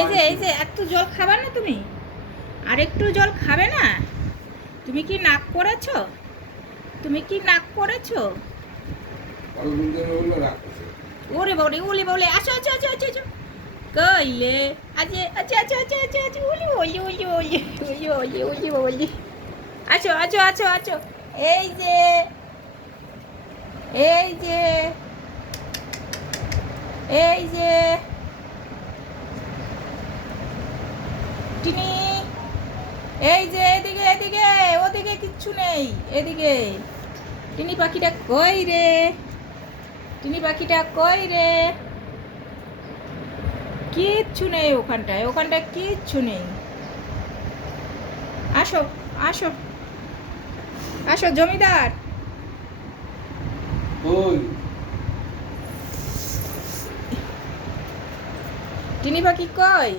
এই যে এত জল খাবে না তুমি? আর একটু জল খাবে না? তুমি কি নাক করেছো? তুমি কি নাক করেছো? ওরে বাবারে, ওলে বাবলে, আসো আসো আসো আসো আসো। কইলে আজে আচ্ছা আচ্ছা আচ্ছা আচ্ছা আচ্ছা, ওলি ওলি ওলি ওলি ওলি ওলি ওলি ওলি। আছো আছো আছো আছো। এই যে, এই যে, এই যে টিনি, এই যে এদিকে এদিকে, ওদিকে কিচ্ছু নেই, এদিকে। টিনি পাখিটা কই রে? টিনি পাখিটা কই রে? কিচ্ছু নেই ওখানটায়, ওখানটায় কিচ্ছু নেই। আসো আসো আসো জমিদার। টিনি পাখি কই?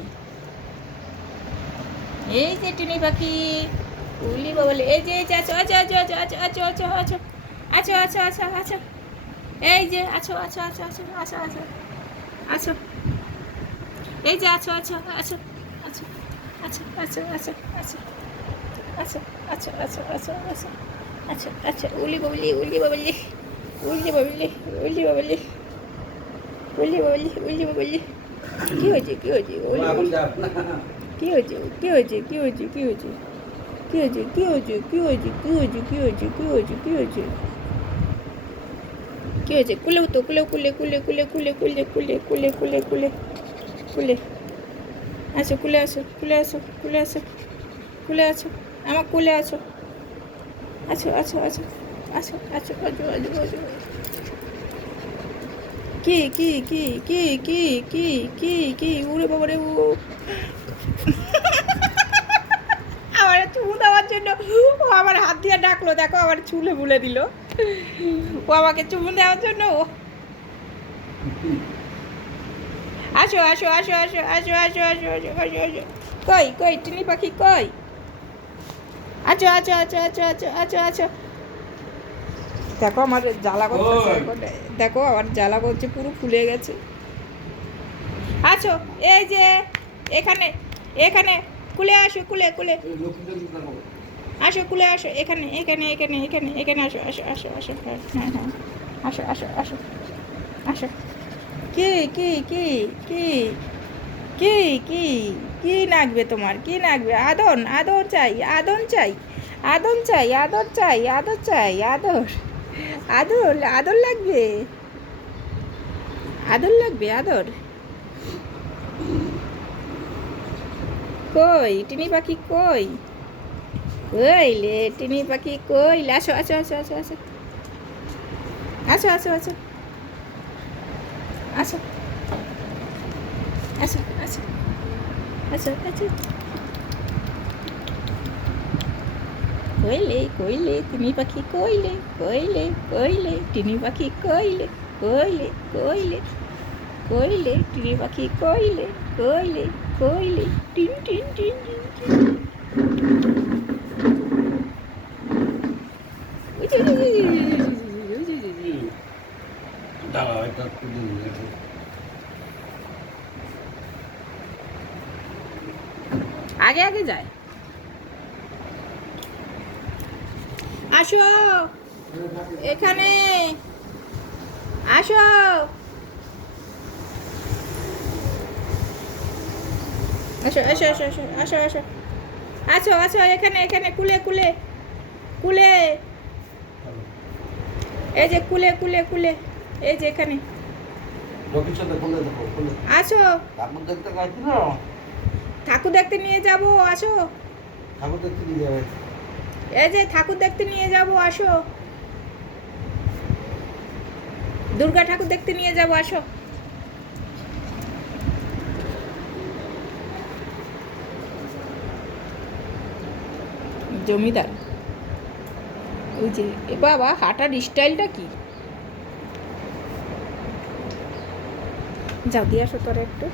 এই যে টিনি পাখি, উলি বলে, এই যে এই যে আছো আছো আছো আছো আছো আছো আছো আছো আছো আছো আছো আছো, এই যে আছো আছো আছো আছো আছো আছো আছো, এই যে আছো আছো আছো আছো আছো আছো আছো আছো আছো আছো আছো আছো আছো আচ্ছা আচ্ছা, উলি বাবলি উলি বাবলি উলি বাবলি উলি বাবলি উলি বাবলি উলি বাবলি। কি হয়েছে কি হয়েছে? কি হয়েছে কি হয়েছে কি হয়েছে কি হয়েছে কি হয়েছে কি হয়েছে কি হয়েছে কি হয়েছে কি হয়েছে কি হয়েছে কি হয়েছে কি হয়েছে? কুলেও তো, কুলে কুলে কুলে কুলে কুলে কুলে কুলে কুলে কুলে কুলে কুলে আসো, কুলে আসো কুলে আসো কুলে আসো কুলে আসো, আমার কুলে আসো, আছো আছো আছো আছো আছো আছো আছো আছো। কি কি কি কি কি কি কি কি উড়ে বাবারে ও আমার চুমু দেওয়ার জন্য ও আমার হাত দিয়ে ডাকলো, দেখো আমার চুলে বুলে দিল। ও আমাকে চুমু দেওয়ার জন্য আসো আসো আসো আসো আসো আসো আসো আসো আসো আসো। কই কই টিনি পাখি কই? আছো আছো আছো আছো আছো আছো আছো। দেখো আমার জ্বালা করতেছে এখন, দেখো আমার জ্বালা করছে, পুরো ফুলে গেছে। আছো, এই যে এখানে, এখানে কুলে আসো, কুলে কুলে আসো, কুলে আসো, এখানে এখানে এখানে এখানে এখানে আসো আসো আসো আসো, হ্যাঁ হ্যাঁ হ্যাঁ, আসো আসো আসো আসো। কি কি কি কি কি কি কি নাগবে তোমার? কি নাগবে? আদন আদর চাই, আদন চাই, আদন চাই, আদর চাই, আদর চাই, আদর, আদর আদর লাগবে, আদর লাগবে, আদর। কই টিনি পাখি কই? কইলে টিনি পাখি কইলে? আসো আসো আসো আসো আসো আসো আসো আসো আসো আসো আসো আসো আসো। কইলে কইলে টিনি পাখি কইলে, কইলে কইলে টিনি পাখি কইলে, কইলে কইলে কইলে টিনি পাখি কইলে, কইলে কইলে tin tin tin tin tin. আগে আগে যায়। আসো এখানে, আসো আসো আসো আসো আসো আসো আসো আসো আসো, এখানে এখানে, কুলে কুলে কুলে, এই যে কুলে কুলে কুলে, এই যে এখানে আসো। ঠাকুর দেখতে নিয়ে যাব, আসো। ঠাকুর দেখতে নিয়ে যাবে? এই যে ঠাকুর দেখতে নিয়ে যাব, আসো। দুর্গা ঠাকুর দেখতে নিয়ে যাব, আসো। জমিদার, ওই যে এ বাবা, হাঁটার স্টাইলটা কি! যাও দিয়ে আসো তোরা একটু।